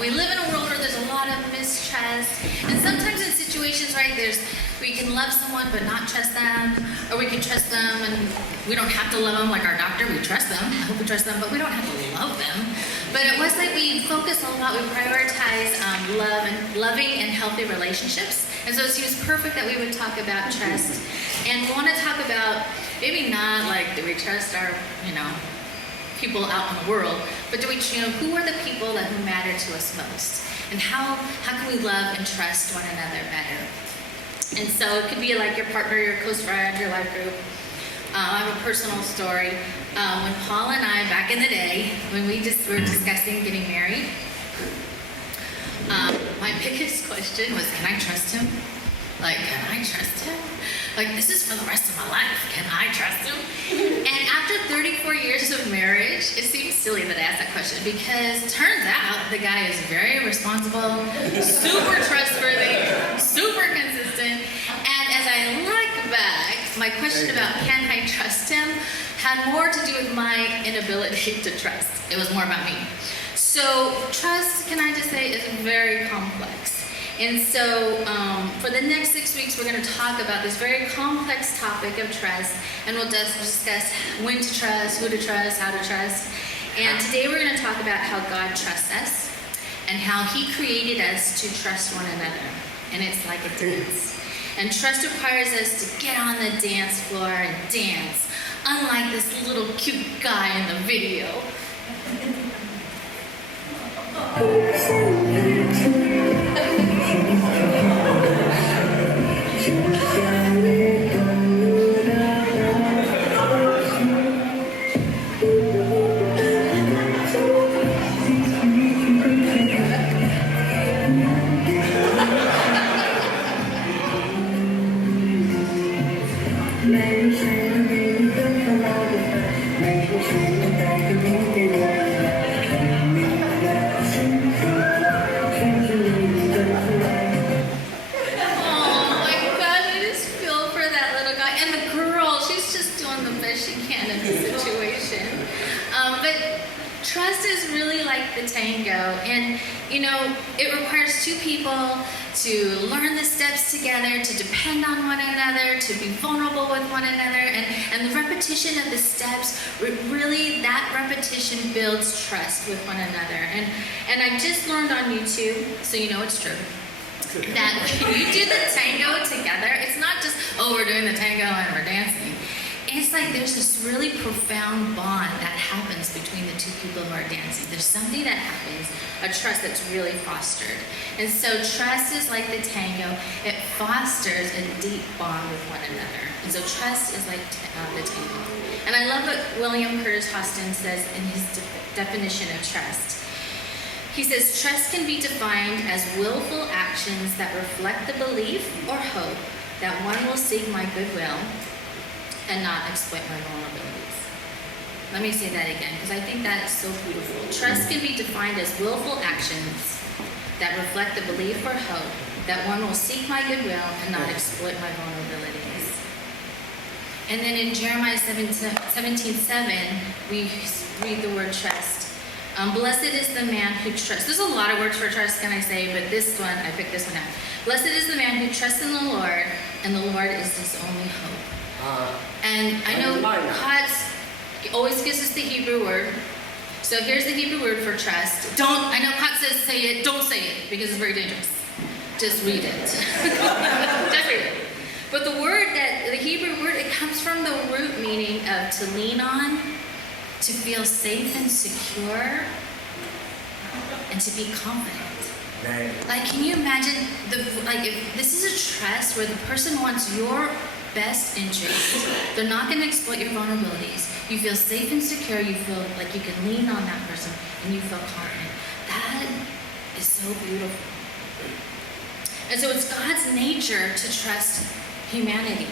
And we live in a world where there's a lot of mistrust. And sometimes in situations, right, we can love someone but not trust them. Or we can trust them and we don't have to love them like our doctor. We trust them. I hope we trust them, but we don't have to love them. But at Westlake, we focus a lot. We prioritize loving and healthy relationships. And so it seems perfect that we would talk about trust. And we want to talk about maybe not like, do we trust our, people out in the world, but do we, who are the people who matter to us most? And how can we love and trust one another better? And so it could be like your partner, your close friend, your life group. I have a personal story. When Paul and I, back in the day, when we just were discussing getting married, my biggest question was, can I trust him? Can I trust him? This is for the rest of my life. Can I trust him? And after 34 years of marriage, it seems silly that I asked that question because it turns out the guy is very responsible, super trustworthy, super consistent. And as I look back, my question about can I trust him had more to do with my inability to trust. It was more about me. So trust, can I just say, is very complex. And so for the next 6 weeks, we're going to talk about this very complex topic of trust, and we'll discuss when to trust, who to trust, how to trust. And today we're going to talk about how God trusts us and how he created us to trust one another. And it's like a dance. And trust requires us to get on the dance floor and dance, unlike this little cute guy in the video. Trust is really like the tango, and it requires two people to learn the steps together, to depend on one another, to be vulnerable with one another, and the repetition of the steps, really that repetition builds trust with one another. And I just learned on YouTube, so you know it's true, that when you do the tango together, it's not just, we're doing the tango and we're dancing. It's like there's this really profound bond that happens between the two people who are dancing. There's something that happens, a trust that's really fostered. And so trust is like the tango. It fosters a deep bond with one another. And so trust is like the tango. And I love what William Curtis Hostin says in his definition of trust. He says, trust can be defined as willful actions that reflect the belief or hope that one will seek my goodwill and not exploit my vulnerabilities. Let me say that again, because I think that is so beautiful. Trust can be defined as willful actions that reflect the belief or hope that one will seek my goodwill and not exploit my vulnerabilities. And then in Jeremiah 17:7, we read the word trust. Blessed is the man who trusts. There's a lot of words for trust, can I say, but this one, I picked this one out. Blessed is the man who trusts in the Lord, and the Lord is his only hope. And I know God always gives us the Hebrew word. So here's the Hebrew word for trust. I know God says say it, don't say it, because it's very dangerous. Just read it. Just read it. But the Hebrew word, it comes from the root meaning of to lean on, to feel safe and secure, and to be confident. Can you imagine, if this is a trust where the person wants your best interest, they're not going to exploit your vulnerabilities. You feel safe and secure. You feel like you can lean on that person, and you feel confident. That is so beautiful. And so it's God's nature to trust humanity.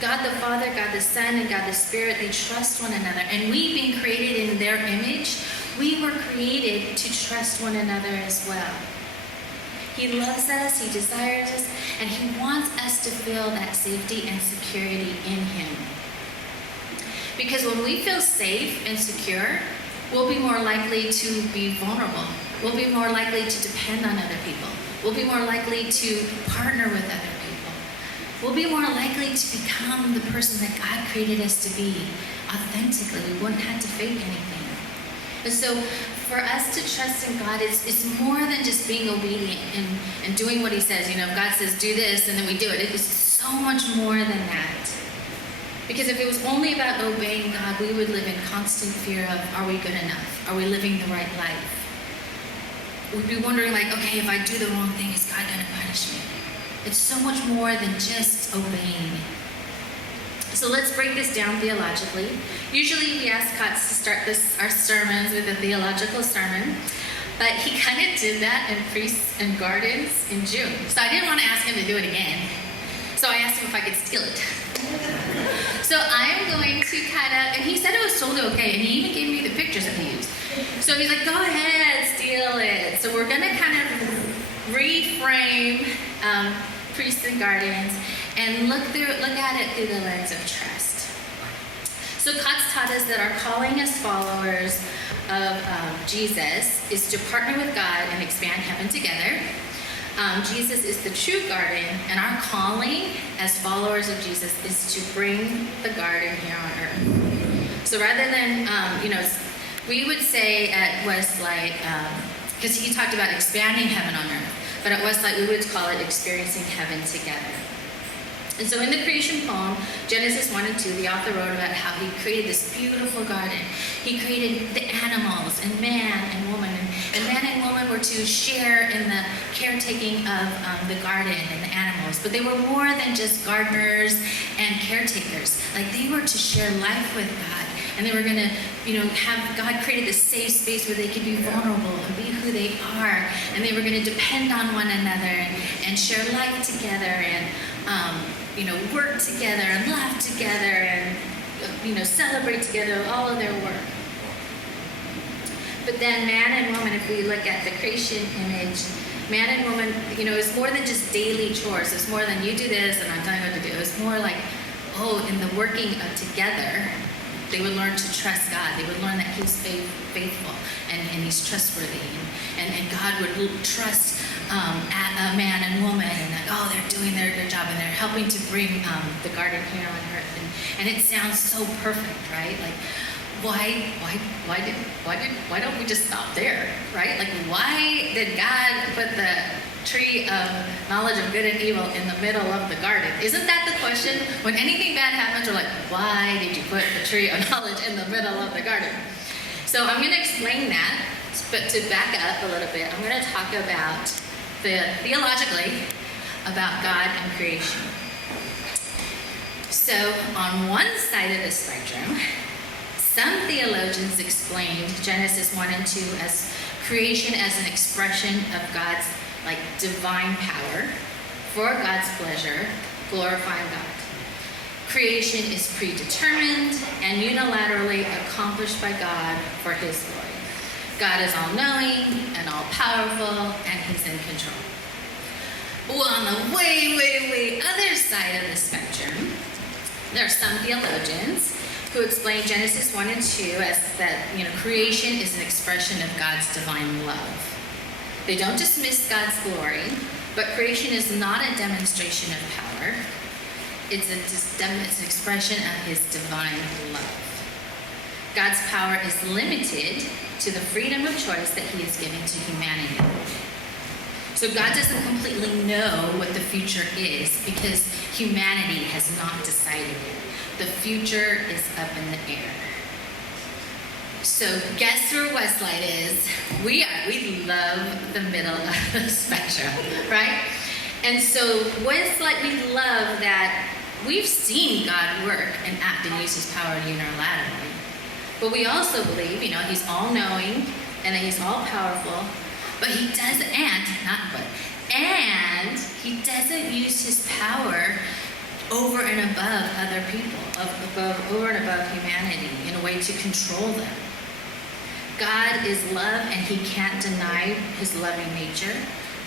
God the Father, God the Son, and God the Spirit, they trust one another. And we, being created in their image, we were created to trust one another as well. He loves us, he desires us, and he wants us to feel that safety and security in him. Because when we feel safe and secure, we'll be more likely to be vulnerable. We'll be more likely to depend on other people. We'll be more likely to partner with other people. We'll be more likely to become the person that God created us to be authentically. We wouldn't have to fake anything. And so for us to trust in God, it's more than just being obedient and doing what he says. If God says do this and then we do it, it's so much more than that. Because if it was only about obeying God, we would live in constant fear of, are we good enough? Are we living the right life? We'd be wondering okay, if I do the wrong thing, is God going to punish me? It's so much more than just obeying. So let's break this down theologically. Usually we ask Kotz to start our sermons with a theological sermon, but he kind of did that in Priests and Gardens in June. So I didn't want to ask him to do it again. So I asked him if I could steal it. So I am going to and he said it was totally okay, and he even gave me the pictures that he used. So he's like, go ahead, steal it. So we're going to kind of reframe Priests and Gardens and look at it through the lens of trust. So Kotz taught us that our calling as followers of Jesus is to partner with God and expand heaven together. Jesus is the true garden, and our calling as followers of Jesus is to bring the garden here on earth. So rather than, we would say at Westlight, because he talked about expanding heaven on earth, but at Westlight we would call it experiencing heaven together. And so in the creation poem, Genesis 1 and 2, the author wrote about how he created this beautiful garden. He created the animals and man and woman. And man and woman were to share in the caretaking of the garden and the animals. But they were more than just gardeners and caretakers. They were to share life with God. And they were going to, have God created this safe space where they could be vulnerable and be who they are. And they were going to depend on one another and share life together and, work together and laugh together and, celebrate together all of their work. But then man and woman, if we look at the creation image, man and woman, is more than just daily chores. It's more than you do this and I'm telling you what to do. It's more like, in the working of together, they would learn to trust God. They would learn that he's faithful and he's trustworthy. And God would trust a man and woman and that, they're doing their job and they're helping to bring the garden here on earth. And it sounds so perfect, right? Why don't we just stop there, right? Why did God put the tree of knowledge of good and evil in the middle of the garden? Isn't that the question? When anything bad happens, we're like, why did you put the tree of knowledge in the middle of the garden? So I'm going to explain that, but to back up a little bit, I'm going to talk about theologically about God and creation. So on one side of the spectrum, some theologians explained Genesis 1 and 2 as creation as an expression of God's divine power for God's pleasure, glorifying God. Creation is predetermined and unilaterally accomplished by God for his glory. God is all-knowing and all-powerful, and he's in control. Well, on the way other side of the spectrum, there are some theologians who explain Genesis 1 and 2 as that, creation is an expression of God's divine love. They don't dismiss God's glory, but creation is not a demonstration of power. It's an expression of his divine love. God's power is limited to the freedom of choice that he has given to humanity. So God doesn't completely know what the future is because humanity has not decided it. The future is up in the air. So guess where Westlight is? We love the middle of the spectrum, right? And so Westlight, we love that we've seen God work and act and use his power unilaterally. But we also believe, he's all-knowing and that he's all-powerful, but he doesn't, and he doesn't use his power over and above other people, over and above humanity in a way to control them. God is love, and he can't deny his loving nature,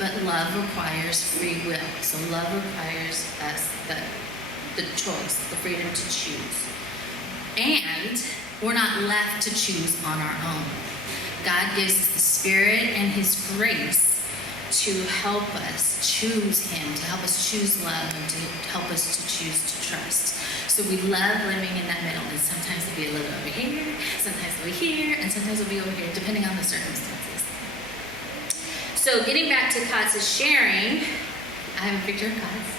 but love requires free will. So love requires us the choice, the freedom to choose. And we're not left to choose on our own. God gives us the Spirit and His grace to help us choose Him, to help us choose love, and to help us to choose to trust. So we love living in that middle, and sometimes it'll be a little over here, sometimes it'll be here, and sometimes it'll be over here, depending on the circumstances. So getting back to Katz's sharing, I have a picture of Katz.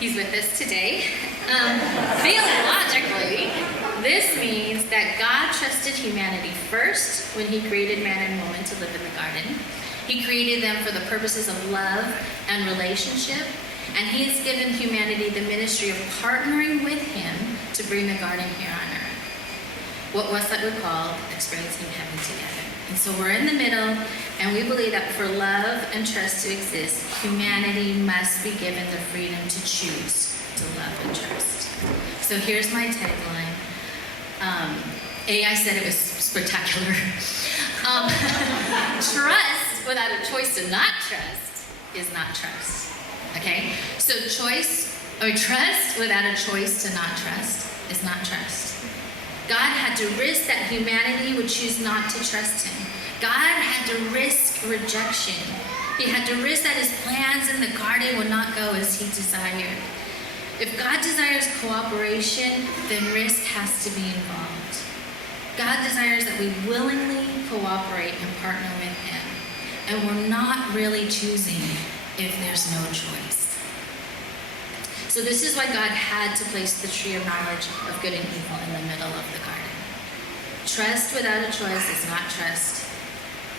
He's with us today. Theologically, this means that God trusted humanity first when He created man and woman to live in the garden. He created them for the purposes of love and relationship, and He has given humanity the ministry of partnering with Him to bring the garden here on earth. What Westside would call experiencing heaven together. And so we're in the middle, and we believe that for love and trust to exist, humanity must be given the freedom to choose to love and trust. So here's my tagline. I said it was spectacular. Trust without a choice to not trust is not trust. Okay? So trust without a choice to not trust is not trust. God had to risk that humanity would choose not to trust Him. God had to risk rejection. He had to risk that His plans in the garden would not go as He desired. If God desires cooperation, then risk has to be involved. God desires that we willingly cooperate and partner with Him. And we're not really choosing if there's no choice. So this is why God had to place the tree of knowledge of good and evil in the middle of the garden. Trust without a choice is not trust.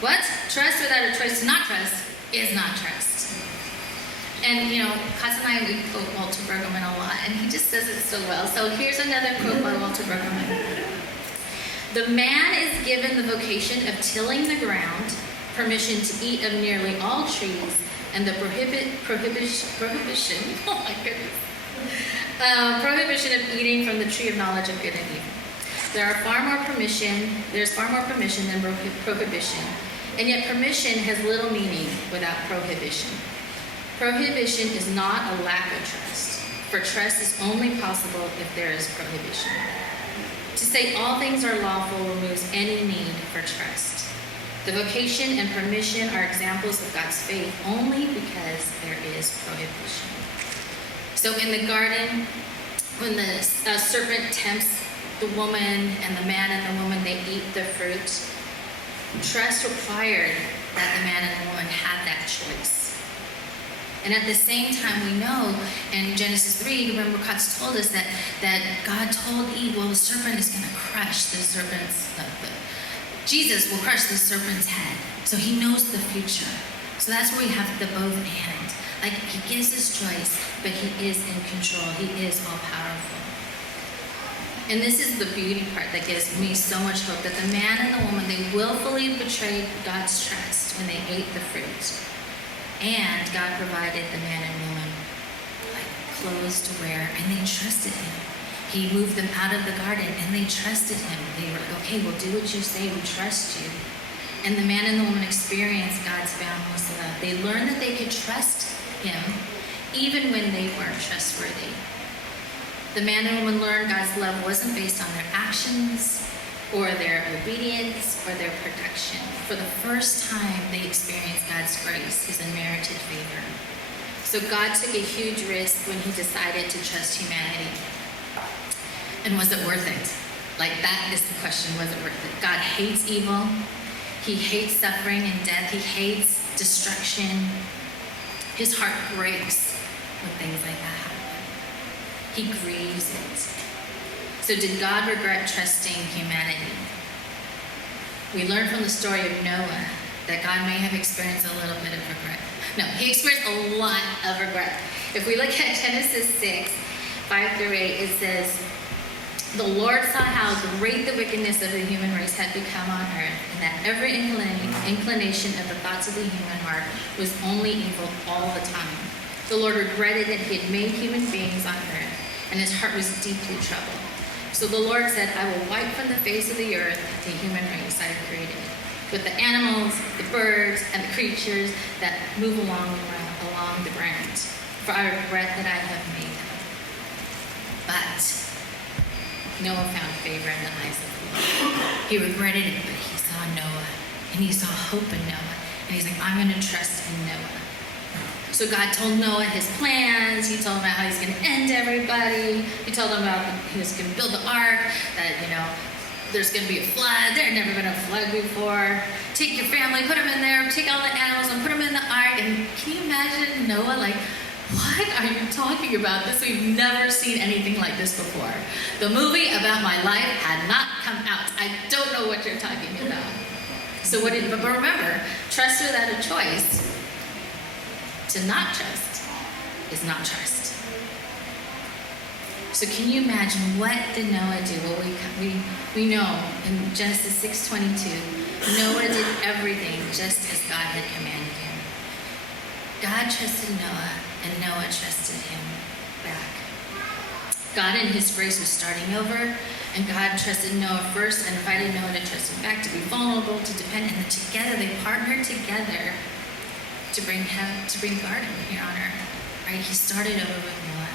What? Trust without a choice to not trust is not trust. And Katz and I, we quote Walter Brueggemann a lot, and he just says it so well. So here's another quote by Walter Brueggemann. The man is given the vocation of tilling the ground, permission to eat of nearly all trees, and the prohibition, oh my goodness, prohibition of eating from the tree of knowledge of good and evil. There's far more permission than prohibition, and yet permission has little meaning without prohibition. Prohibition is not a lack of trust, for trust is only possible if there is prohibition. To say all things are lawful removes any need for trust. The vocation and permission are examples of God's faith only because there is prohibition. So in the garden, when the serpent tempts the woman and the man and the woman, they eat the fruit. Trust required that the man and the woman had that choice. And at the same time, we know in Genesis 3, remember God told us that God told Eve, well, the serpent is going to crush the serpent's, Jesus will crush the serpent's head. So He knows the future. So that's where we have the both and. Like, He gives us choice, but He is in control. He is all powerful. And this is the beauty part that gives me so much hope, that the man and the woman, they willfully betrayed God's trust when they ate the fruit. And God provided the man and woman clothes to wear, and they trusted Him. He moved them out of the garden, and they trusted Him. They were like, okay, we'll do what you say. We trust you. And the man and the woman experienced God's boundless love. They learned that they could trust Him even when they weren't trustworthy. The man and woman learned God's love wasn't based on their actions or their obedience or their protection. For the first time, they experienced God's grace, His unmerited favor. So God took a huge risk when He decided to trust humanity. And was it worth it? That is the question, was it worth it? God hates evil. He hates suffering and death. He hates destruction. His heart breaks when things like that happen. He grieves it. So did God regret trusting humanity? We learn from the story of Noah that God may have experienced a little bit of regret. No, He experienced a lot of regret. If we look at Genesis 6, 5-8, it says, the Lord saw how great the wickedness of the human race had become on earth, and that every inclination of the thoughts of the human heart was only evil all the time. The Lord regretted that He had made human beings on earth, and His heart was deeply troubled. So the Lord said, I will wipe from the face of the earth the human race I have created, with the animals, the birds, and the creatures that move along the ground, for I regret that I have made them. But Noah found favor in the eyes of the Lord. He regretted it, but he saw Noah. and he saw hope in Noah. And he's like, I'm going to trust in Noah. So God told Noah his plans. He told him about how he's going to end everybody. He told him about he was going to build the ark, that, there's going to be a flood. There had never been a flood before. Take your family, put them in there, take all the animals and put them in the ark. And can you imagine Noah like, what are you talking about? We've never seen anything like this before. The movie about my life had not come out. I don't know what you're talking about. So but remember, trust without a choice. To not trust is not trust. So can you imagine, what did Noah do? Well, we know in Genesis 6:22, Noah did everything just as God had commanded him. God trusted Noah, and Noah trusted him back. God in his grace was starting over, and God trusted Noah first and invited Noah to trust him back, to be vulnerable, to depend, and then together they partnered together to bring garden here on earth. Right? He started over with Noah.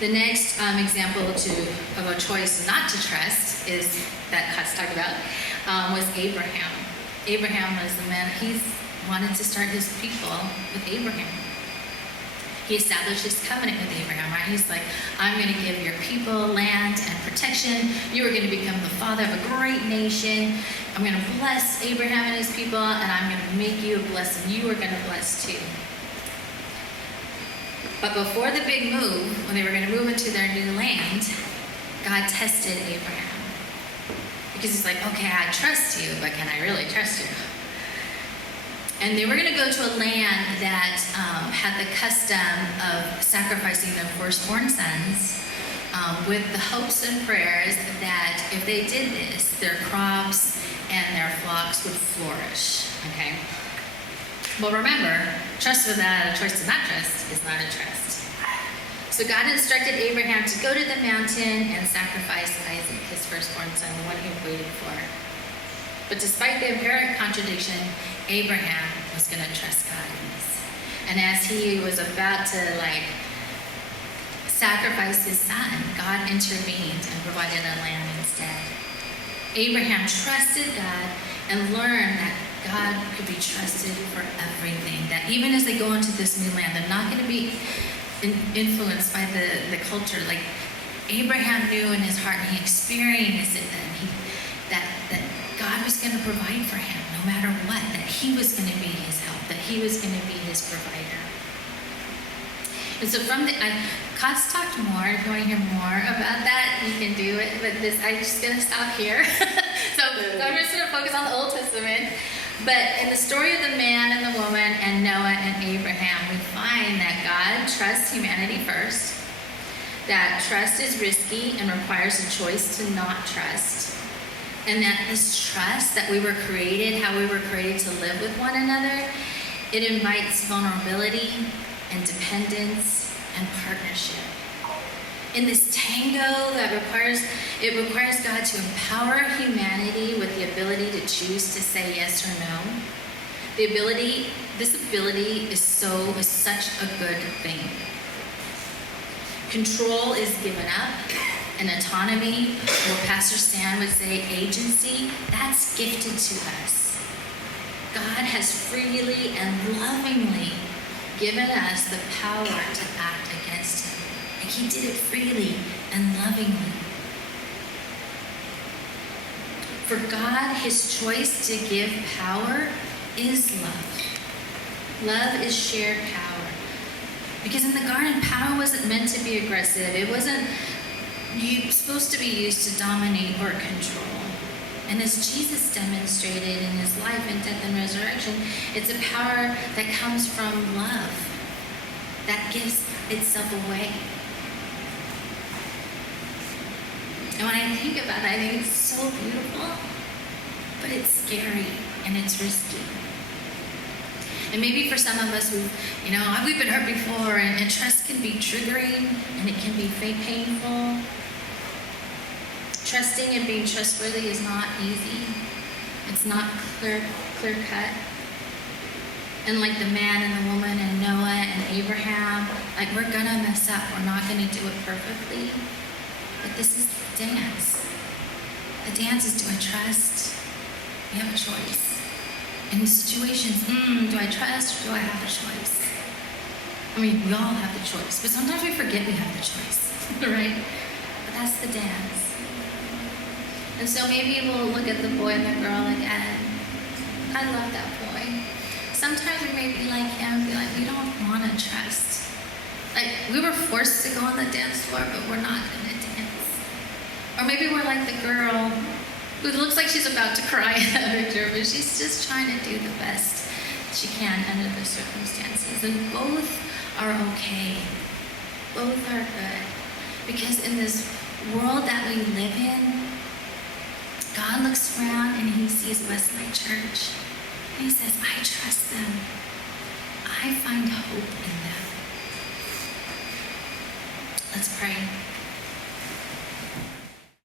The next example of a choice not to trust is that Kutz talked about was Abraham. Abraham was the man. He wanted to start his people with Abraham. He established his covenant with Abraham, right? He's like, I'm going to give your people land and protection. You are going to become the father of a great nation. I'm going to bless Abraham and his people, and I'm going to make you a blessing. You are going to bless too. But before the big move, when they were going to move into their new land, God tested Abraham. Because he's like, okay, I trust you, but can I really trust you? And they were going to go to a land that had the custom of sacrificing their firstborn sons with the hopes and prayers that if they did this, their crops and their flocks would flourish. Okay? Well, remember, trust without a choice to not trust is not a trust. So God instructed Abraham to go to the mountain and sacrifice Isaac, his firstborn son, the one he waited for. But despite the apparent contradiction, Abraham was going to trust God in this. And as he was about to sacrifice his son, God intervened and provided a lamb instead. Abraham trusted God and learned that God could be trusted for everything. That even as they go into this new land, they're not going to be influenced by the culture. Like Abraham knew in his heart, and he experienced it then, that God was going to provide for him no matter what, that he was going to be his help, that he was going to be his provider. And so Kutz talked more. If you want to hear more about that, you can do it. But I'm just going to stop here. So I'm just going to focus on the Old Testament. But in the story of the man and the woman and Noah and Abraham, we find that God trusts humanity first, that trust is risky and requires a choice to not trust, and that this trust that we were created, how we were created to live with one another, it invites vulnerability and dependence and partnership. In this tango that requires God to empower humanity with the ability to choose to say yes or no. This ability is such a good thing. Control is given up, and autonomy, or Pastor Stan would say agency, that's gifted to us. God has freely and lovingly given us the power to act against him. Like he did it freely and lovingly. For God, his choice to give power is love. Love is shared power. Because in the garden, power wasn't meant to be aggressive. It wasn't supposed to be used to dominate or control. And as Jesus demonstrated in his life and death and resurrection, it's a power that comes from love, that gives itself away. And when I think about it, I think it's so beautiful, but it's scary and it's risky. And maybe for some of us, we've been hurt before, and trust can be triggering, and it can be painful. Trusting and being trustworthy is not easy. It's not clear cut. And like the man and the woman and Noah and Abraham, we're gonna mess up. We're not gonna do it perfectly. But this is the dance. The dance is, do I trust We have a choice. In situations, do I trust or do I have the choice? I mean, we all have the choice, but sometimes we forget we have the choice, right? But that's the dance. And so maybe we'll look at the boy and the girl again. I love that boy. Sometimes we may be like him, be like, we don't want to trust. Like, we were forced to go on the dance floor, but we're not going to dance. Or maybe we're like the girl who looks like she's about to cry at a picture, but she's just trying to do the best she can under the circumstances. And both are okay. Both are good. Because in this world that we live in, God looks around and he sees Westlake Church. And he says, I trust them. I find hope in them. Let's pray.